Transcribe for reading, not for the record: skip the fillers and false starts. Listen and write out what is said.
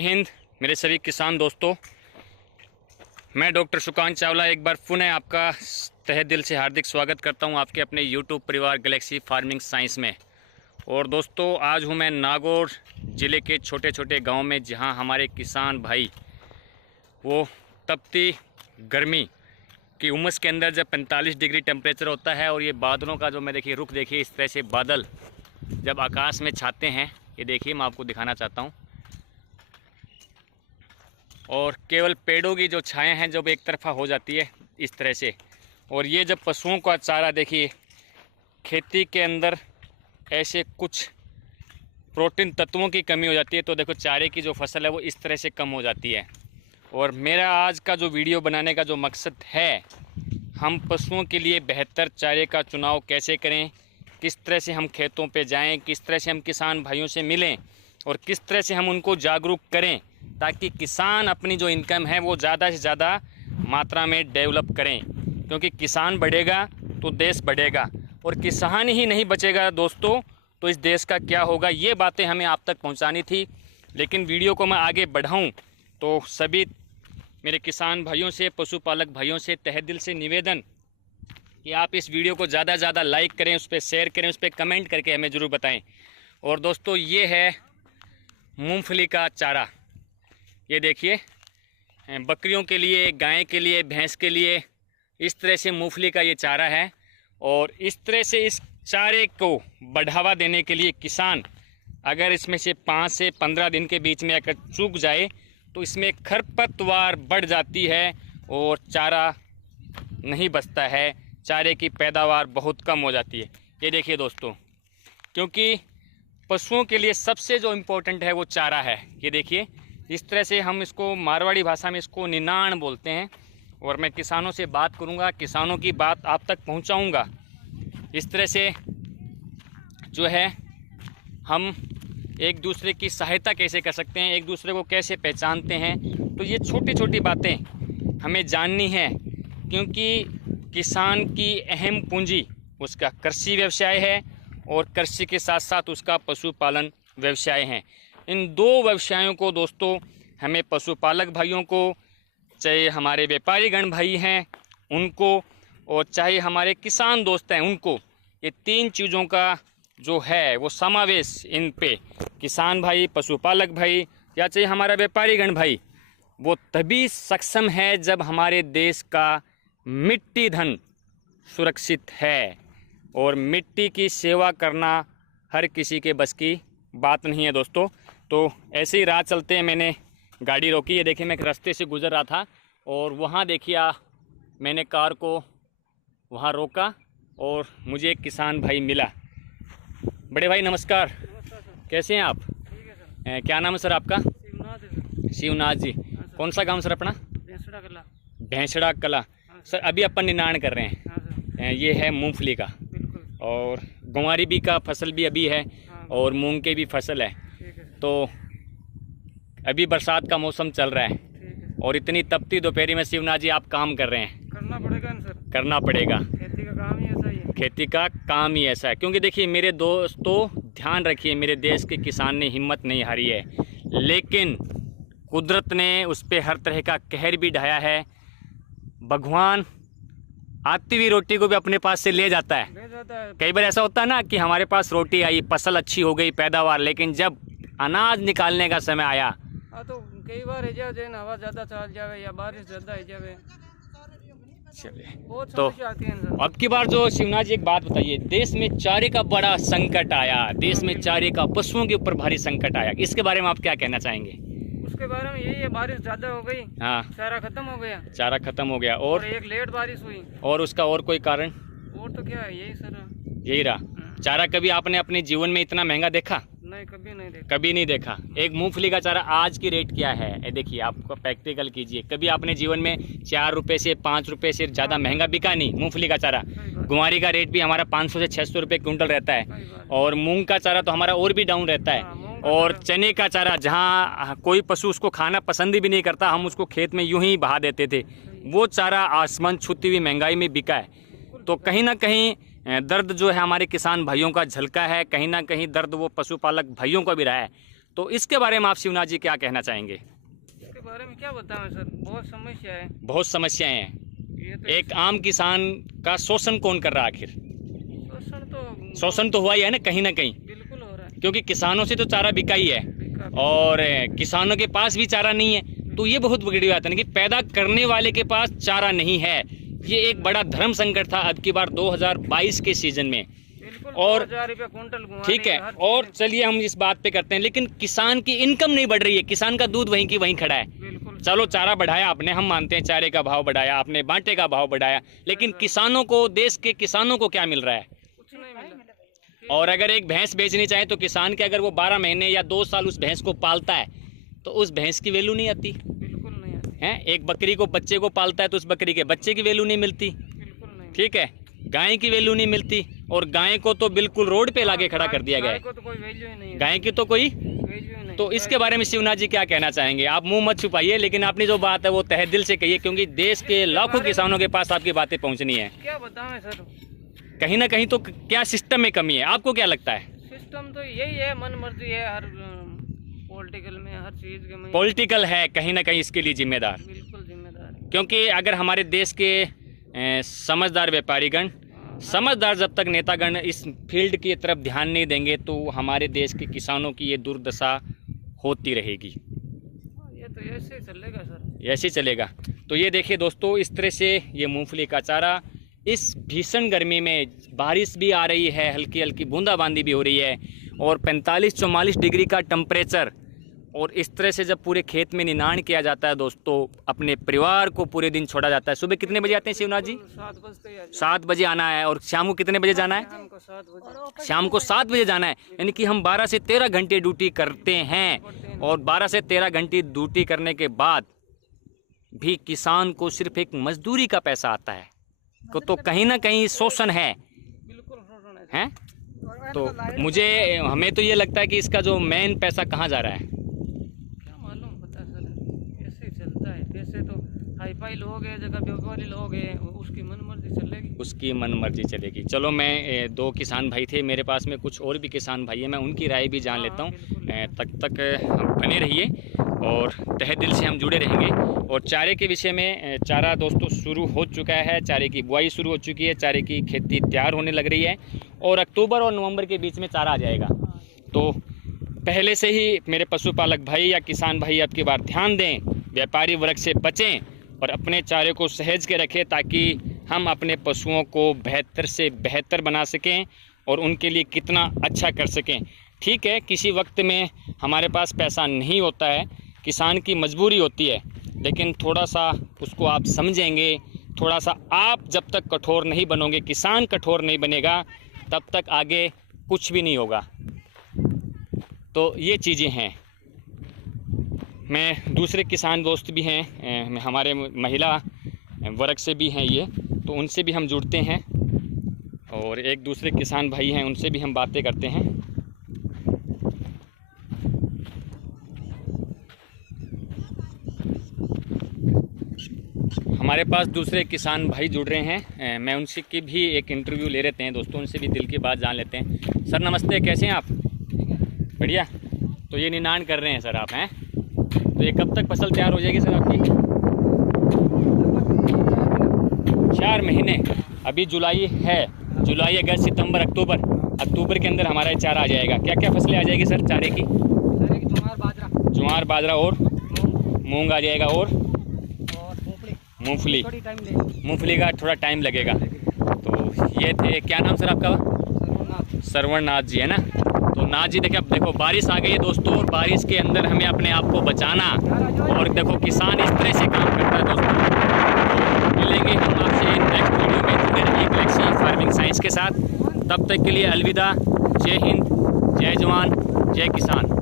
हिंद मेरे सभी किसान दोस्तों, मैं डॉक्टर सुकांत चावला एक बार पुनः आपका तहे दिल से हार्दिक स्वागत करता हूं आपके अपने यूट्यूब परिवार गैलेक्सी फार्मिंग साइंस में। और दोस्तों, आज हूं मैं नागौर ज़िले के छोटे छोटे गांव में, जहां हमारे किसान भाई वो तपती गर्मी की उमस के अंदर जब 45 डिग्री टेम्परेचर होता है और ये बादलों का जो मैं देखिए रुख देखिए, इस तरह से बादल जब आकाश में छाते हैं, ये देखिए मैं आपको दिखाना चाहता हूँ। और केवल पेड़ों की जो छाया हैं जब एक तरफा हो जाती है इस तरह से, और ये जब पशुओं का चारा देखिए, खेती के अंदर ऐसे कुछ प्रोटीन तत्वों की कमी हो जाती है, तो देखो चारे की जो फसल है वो इस तरह से कम हो जाती है। और मेरा आज का जो वीडियो बनाने का जो मकसद है, हम पशुओं के लिए बेहतर चारे का चुनाव कैसे करें, किस तरह से हम खेतों पे जाएं, किस तरह से हम किसान भाइयों से मिलें और किस तरह से हम उनको जागरूक करें, ताकि किसान अपनी जो इनकम है वो ज़्यादा से ज़्यादा मात्रा में डेवलप करें। क्योंकि किसान बढ़ेगा तो देश बढ़ेगा, और किसान ही नहीं बचेगा दोस्तों तो इस देश का क्या होगा। ये बातें हमें आप तक पहुंचानी थी, लेकिन वीडियो को मैं आगे बढ़ाऊं तो सभी मेरे किसान भाइयों से, पशुपालक भाइयों से तहे दिल से निवेदन कि आप इस वीडियो को ज़्यादा से ज़्यादा लाइक करें, उस पर शेयर करें, उस पर कमेंट करके हमें ज़रूर बताएं। और दोस्तों, ये है मूंगफली का चारा। ये देखिए, बकरियों के लिए, गाय के लिए, भैंस के लिए इस तरह से मूंगफली का ये चारा है। और इस तरह से इस चारे को बढ़ावा देने के लिए किसान अगर इसमें से 5 से 15 दिन के बीच में अगर चूक जाए तो इसमें खरपतवार बढ़ जाती है और चारा नहीं बचता है, चारे की पैदावार बहुत कम हो जाती है। ये देखिए दोस्तों, क्योंकि पशुओं के लिए सबसे जो इम्पोर्टेंट है वो चारा है। ये देखिए, इस तरह से हम इसको मारवाड़ी भाषा में इसको निनाण बोलते हैं। और मैं किसानों से बात करूंगा, किसानों की बात आप तक पहुंचाऊंगा। इस तरह से जो है हम एक दूसरे की सहायता कैसे कर सकते हैं, एक दूसरे को कैसे पहचानते हैं, तो ये छोटी छोटी बातें हमें जाननी है। क्योंकि किसान की अहम पूंजी उसका कृषि व्यवसाय है और कृषि के साथ साथ उसका पशुपालन व्यवसाय है। इन दो व्यवसायों को दोस्तों हमें पशुपालक भाइयों को, चाहे हमारे व्यापारीगण भाई हैं उनको, और चाहे हमारे किसान दोस्त हैं उनको, ये 3 चीज़ों का जो है वो समावेश इन पे, किसान भाई, पशुपालक भाई या चाहे हमारा व्यापारीगण भाई, वो तभी सक्षम है जब हमारे देश का मिट्टी धन सुरक्षित है। और मिट्टी की सेवा करना हर किसी के बस की बात नहीं है दोस्तों। तो ऐसे ही राह चलते हैं मैंने गाड़ी रोकी। ये देखिए, मैं एक रास्ते से गुजर रहा था और वहाँ देखिए मैंने कार को वहाँ रोका और मुझे एक किसान भाई मिला। बड़े भाई नमस्कार। नमस्कार सर। कैसे हैं आप? ठीक है सर। क्या नाम है सर आपका? शिवनाथ है सर। शिवनाथ जी। हाँ सर। कौन सा गांव सर अपना? भैंसड़ा कला। भैंसड़ा कला। हाँ सर, अभी अपन निनाण कर रहे हैं। हाँ सर। ये है मूंगफली का, बिल्कुल। और गंवारी भी का फसल भी अभी है हाँ, और मूंग के भी फसल है। ठीक है सर। तो अभी बरसात का मौसम चल रहा है ठीक है। और इतनी तपती दोपहरी में शिवनाथ जी आप काम कर रहे हैं। करना पड़ेगा ना सर। करना पड़ेगा, खेती का काम ही ऐसा ही है। खेती का काम ही ऐसा है। क्योंकि देखिए मेरे दोस्तों, ध्यान रखिए, मेरे देश के किसान ने हिम्मत नहीं हारी है, लेकिन कुदरत ने उस पर हर तरह का कहर भी ढाया है। भगवान आती हुई रोटी को भी अपने पास से ले जाता है। ले जाता है। कई बार ऐसा होता है ना कि हमारे पास रोटी आई, फसल अच्छी हो गई, पैदावार, लेकिन जब अनाज निकालने का समय आया, हाँ तो कई बार है जाए ना, हवा ज़्यादा चल जावे या बारिश ज़्यादा है जावे, चलिए बहुत तो समस्या आती है ना सर। अब की बार जो शिवनाथ जी एक बात बताइए, देश में चारे का बड़ा संकट आया, देश में चारे का पशुओं के ऊपर भारी संकट आया, इसके बारे में आप क्या कहना चाहेंगे? उसके बारे में यही है, बारिश ज़्यादा हो गई, हाँ, चारा खत्म हो गया, चारा खत्म हो गया, और एक लेट बारिश हुई, और उसका और कोई कारण? और तो क्या है, यही सर। यही रहा। चारा कभी आपने अपने जीवन में इतना महंगा देखा? नहीं, कभी नहीं देखा। कभी नहीं देखा। एक मूंगफली का चारा आज की रेट क्या है, ये देखिए, आपको प्रैक्टिकल कीजिए। कभी आपने जीवन में 4 रुपये से 5 रुपये से ज़्यादा महंगा बिका नहीं मूंगफली का चारा। गुआरी का रेट भी हमारा 500 से 600 रुपये क्विंटल रहता है, और मूंग का चारा तो हमारा और भी डाउन रहता है। और चने का चारा, जहाँ कोई पशु उसको खाना पसंद भी नहीं करता, हम उसको खेत में यूं ही बहा देते थे, वो चारा आसमान छूती हुई महंगाई में बिका है। तो कहीं ना कहीं दर्द जो है हमारे किसान भाइयों का झलका है, कहीं ना कहीं दर्द वो पशुपालक भाइयों का भी रहा है। तो इसके बारे में आप शिवनाथ जी क्या कहना चाहेंगे? इसके बारे में क्या बताएं सर, बहुत समस्या है। बहुत समस्याएं हैं। ये तो एक आम किसान का शोषण कौन कर रहा है आखिर? शोषण तो हुआ ही है ना कहीं ना कहीं, बिल्कुल हो रहा है। क्योंकि किसानों से तो चारा बिका ही है और किसानों के पास भी चारा नहीं है। तो ये बहुत बड़ी बात है ना कि पैदा करने वाले के पास चारा नहीं है। ये एक बड़ा धर्म संकट था अब की बार 2022 के सीजन में। और 2000 रुपया क्विंटल ठीक है, और चलिए हम इस बात पे करते हैं, लेकिन किसान की इनकम नहीं बढ़ रही है। किसान का दूध वहीं की वहीं खड़ा है। चलो चारा बढ़ाया आपने, हम मानते हैं चारे का भाव बढ़ाया आपने, बांटे का भाव बढ़ाया, लेकिन किसानों को, देश के किसानों को क्या मिल रहा है? कुछ नहीं मिला। और अगर एक भैंस बेचनी चाहे तो किसान के अगर वो 12 महीने या 2 साल उस भैंस को पालता है तो उस भैंस की वैल्यू नहीं आती बिल्कुल नहीं आती है। एक बकरी को, बच्चे को पालता है तो उस बकरी के बच्चे की वैल्यू नहीं मिलती। बिल्कुल नहीं। ठीक है, गाय की वैल्यू नहीं मिलती, और गाय को तो बिल्कुल रोड पे लाके खड़ा कर दिया गया है। गाय को तो कोई वैल्यू ही नहीं है। गाय की तो कोई वैल्यू ही नहीं। तो इसके बारे में शिवनाथ जी क्या कहना चाहेंगे? आप मुंह मत छुपाइए, लेकिन आपने जो बात है वो तहे दिल से कहिए, क्योंकि देश के लाखों किसानों के पास आपकी बातें पहुंचनी है। क्या बताएं सर, कहीं ना कहीं तो क्या सिस्टम में कमी है, आपको क्या लगता है? सिस्टम तो यही है, मन मर्जी है हर पॉलिटिकल में, हर चीज के में। पॉलिटिकल है कहीं ना कहीं इसके लिए जिम्मेदार, बिल्कुल जिम्मेदार है। क्योंकि अगर हमारे देश के समझदार व्यापारीगण, समझदार जब तक नेतागण इस फील्ड की तरफ ध्यान नहीं देंगे तो हमारे देश के किसानों की ये दुर्दशा होती रहेगी। ये तो ऐसे ही चलेगा सर, ऐसे ही चलेगा। तो ये देखिए दोस्तों, इस तरह से ये मूंगफली का चारा इस भीषण गर्मी में, बारिश भी आ रही है, हल्की हल्की बूंदाबांदी भी हो रही है, और 45-44 डिग्री का टेम्परेचर, और इस तरह से जब पूरे खेत में निनाण किया जाता है दोस्तों, अपने परिवार को पूरे दिन छोड़ा जाता है। सुबह कितने बजे आते हैं शिवनाथ जी? 7 बजते ही आ जाओ। 7 बजे आना है, और शाम को कितने बजे जाना है? शाम को 7 बजे। शाम को 7 बजे जाना है, यानी कि हम 12 से 13 घंटे ड्यूटी करते हैं, और 12 से 13 घंटे ड्यूटी करने के बाद भी किसान को सिर्फ एक मजदूरी का पैसा आता है। तो कहीं ना कहीं शोषण है, बिल्कुल शोषण है। तो हमें तो ये लगता है कि इसका जो मेन पैसा कहाँ जा रहा है? क्या मालूम, पता सर, ऐसे ही चलता है। पैसे तो हाई फाई लोग हैं, जगह व्यापारी लोग हैं, उसकी मन मर्जी चलेगी। उसकी मन मर्जी चलेगी। चलो, मैं 2 किसान भाई थे मेरे पास में, कुछ और भी किसान भाई हैं, मैं उनकी राय भी जान लेता हूँ। तब तक हम बने रहिए और तहे दिल से हम जुड़े रहेंगे। और चारे के विषय में, चारा दोस्तों शुरू हो चुका है, चारे की बुआई शुरू हो चुकी है, चारे की खेती तैयार होने लग रही है, और अक्टूबर और नवंबर के बीच में चारा आ जाएगा। तो पहले से ही मेरे पशुपालक भाई या किसान भाई अब की बार ध्यान दें, व्यापारी वर्ग से बचें और अपने चारे को सहेज के रखें, ताकि हम अपने पशुओं को बेहतर से बेहतर बना सकें और उनके लिए कितना अच्छा कर सकें। ठीक है, किसी वक्त में हमारे पास पैसा नहीं होता है, किसान की मजबूरी होती है, लेकिन थोड़ा सा उसको आप समझेंगे, थोड़ा सा आप जब तक कठोर नहीं बनोगे, किसान कठोर नहीं बनेगा, तब तक आगे कुछ भी नहीं होगा। तो ये चीज़ें हैं। मैं दूसरे किसान दोस्त भी हैं, हमारे महिला वर्ग से भी हैं ये, तो उनसे भी हम जुड़ते हैं, और एक दूसरे किसान भाई हैं उनसे भी हम बातें करते हैं। हमारे पास दूसरे किसान भाई जुड़ रहे हैं, मैं उनसे की भी एक इंटरव्यू ले लेते हैं दोस्तों, उनसे भी दिल की बात जान लेते हैं। सर नमस्ते, कैसे हैं आप? बढ़िया। तो ये निनाण कर रहे हैं सर आप, हैं? तो ये कब तक फसल तैयार हो जाएगी सर आपकी? 4 महीने। अभी जुलाई है, जुलाई, अगस्त, सितंबर, अक्टूबर के अंदर हमारा चारा आ जाएगा। क्या क्या फसलें आ जाएगी सर चारे की? ज्वार, बाजरा और मूंग आ जाएगा, और मूंगफली का थोड़ा टाइम लगेगा। तो ये थे, क्या नाम सर आपका? सरवण नाथ जी है ना? तो नाथ जी देखिए, अब देखो बारिश आ गई है दोस्तों, और बारिश के अंदर हमें अपने आप को बचाना, और देखो किसान इस तरह से काम करता है दोस्तों। तो मिलेंगे हम आपसे नेक्स्ट वीडियो में, जुड़े रहिए गैलेक्सी फार्मिंग साइंस के साथ। तब तक के लिए अलविदा। जय हिंद, जय जवान, जय किसान।